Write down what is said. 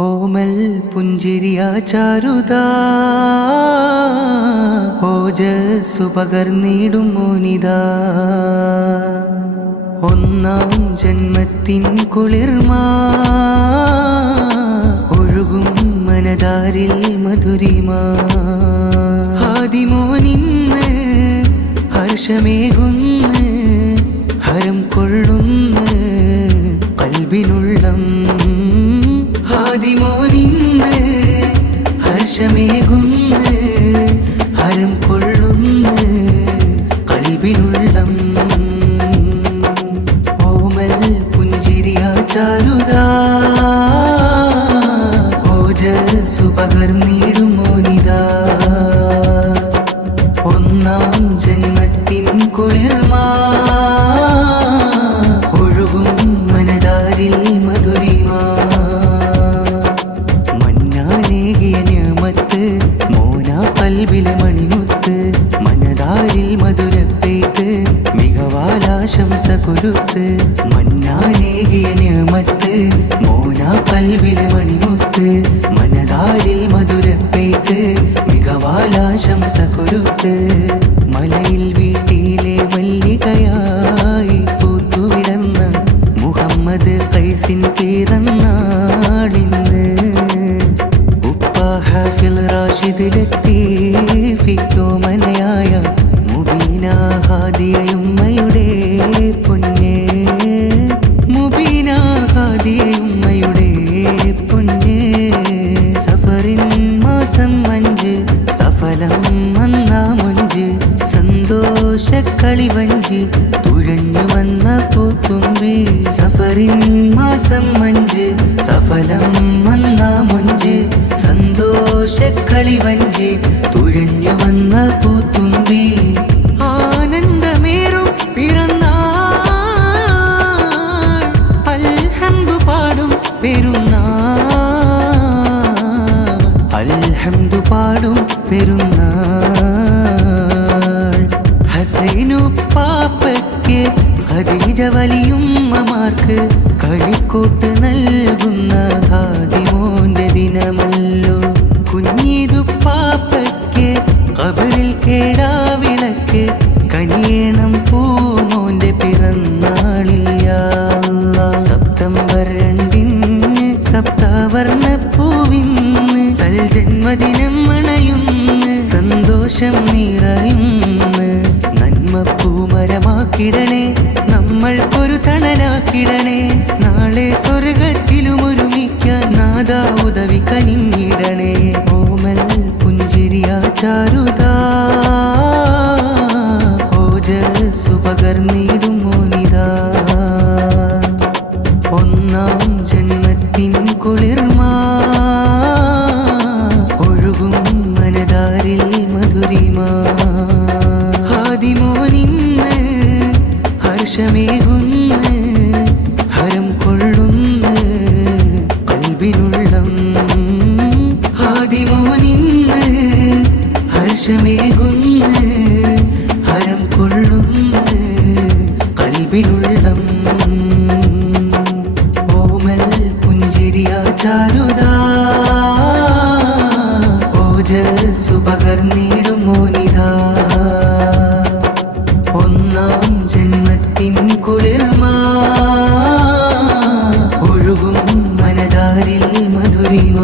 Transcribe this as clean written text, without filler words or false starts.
ഓമൽ പുഞ്ചിരിയ ചാരുതാ ഓജസ്സു പകർന്നിടും മോനിതാ ഒന്നാം ജന്മത്തിൻ കുളിർമ ഒഴുകും മനതാരിൽ മധുരിമ ആദിമോനിന്ന് ഹർഷമേകുന്ന് ഹരം കൊള്ളുന്ന് കൽബിനുള്ളം ആദിമോനിന്ന് ഹർഷമേകുന്ന് ഹരം കൊള്ളുന്ന് കൽബിനുള്ളം ഓമൽ പുഞ്ചിരിയ ചാരുതാ ഓജസ്സു പകർന്നിടും മോനിതാ ഒന്നാം ജന്മത്തിൻ കുളിർമ ഒഴുകും മനതാരിൽ മധുരിമ മന്നാനേകിയ നിഅമത്ത് മോന കൽബിലെ മണിമുത്ത് മനതാരിൽ മധുരപ്പേത്ത് മികവാലാശംസ കുരുത്ത് മന്നാനേകിയ നിഅമത്ത് മോന കൽബിലെ മണിമുത്ത് മനതാരിൽ മധുരപ്പേത്ത് മികവാലാശംസ കുരുത്ത് മലയിൽ വീട്ടിലെ മല്ലികയായി പൂത്തുവിടന്ന മുഹമ്മദ് ഖൈസിൻ പിറന്നാളിന്ന് ഉപ്പ ഹാഫിൽ റാഷിദിലെത്തി ഫിക്കോമനയായ മുബീന ഹാദിയയുമ്മയുടെ പൊന്നേ മുബീന ഹാദിയയുമ്മയുടെ പൊന്നേ സഫറിൻ മാസം 5 സഫലം വന്ന മൊഞ്ച് സന്തോഷക്കളിവഞ്ചി തുഴഞ്ഞു വന്ന പൂത്തുമ്പി സഫറിൻ മാസം 5 സഫലം വന്ന മൊഞ്ച് സന്തോഷക്കളിവഞ്ചി തുഴഞ്ഞു വന്ന പൂത്തുമ്പി ആനന്ദമേറും പിറന്നാൾ അൽഹംദു പാടും പെരുന്നാൾ അൽഹംദു പാടും പെരുന്നാൾ ഹസൈനു പാപ്പയ്ക്ക് ഖദീജ വലിയുമ്മമാർക്ക് കളിക്കോട്ട് നൽകുന്ന ഹാദിമോന്റെ ദിനമല്ലോ കുഞ്ഞീതു പാപ്പയ്ക്ക് ഖബറിൽ കേടാവിളക്ക് കനിയേണം പൂമോന്റെ പിറന്നാളിൽ യാ അല്ലാഹ് സെപ്റ്റംബർ 2 സപ്തവർണ്ണ പൂവിന്ന് സൽജന്മദിനം അണയുന്ന് സന്തോഷം നിറയുന്ന് നന്മ പൂമരമാക്കിടണേ നമ്മൾക്കൊരു തണലാക്കിടണേ നാളെ സ്വർഗത്തിലും ഒരുമിക്കാൻ നാദാ ഉദവി കനിഞ്ഞിടണേ ഓമൽ പുഞ്ചിരിയ ചാരുതാ ഓജസ്സു പകർന്നിടും മോനിതാ ഒന്നാം ജന്മത്തിൻ കുളിർമ ഒഴുകും മനതാരിൽ മധുരിമ ആദിമോനിന്ന് ഹർഷമേകുന്ന് ഹരം കൊള്ളുന്ന് കൽബിനുള്ളം ആദിമോനിന്ന് ഹർഷമേകുന്ന് ഹരം കൊള്ളുന്ന് കൽബിനുള്ളം ഓമൽ പുഞ്ചിരിയ ചാരുതാ ഓജസ്സു പകർന്നിടും മോനിതാ ഒന്നാം ജന്മത്തിൻ കുളിർമ ഒഴുകും മനതാരിൽ മധുരിമ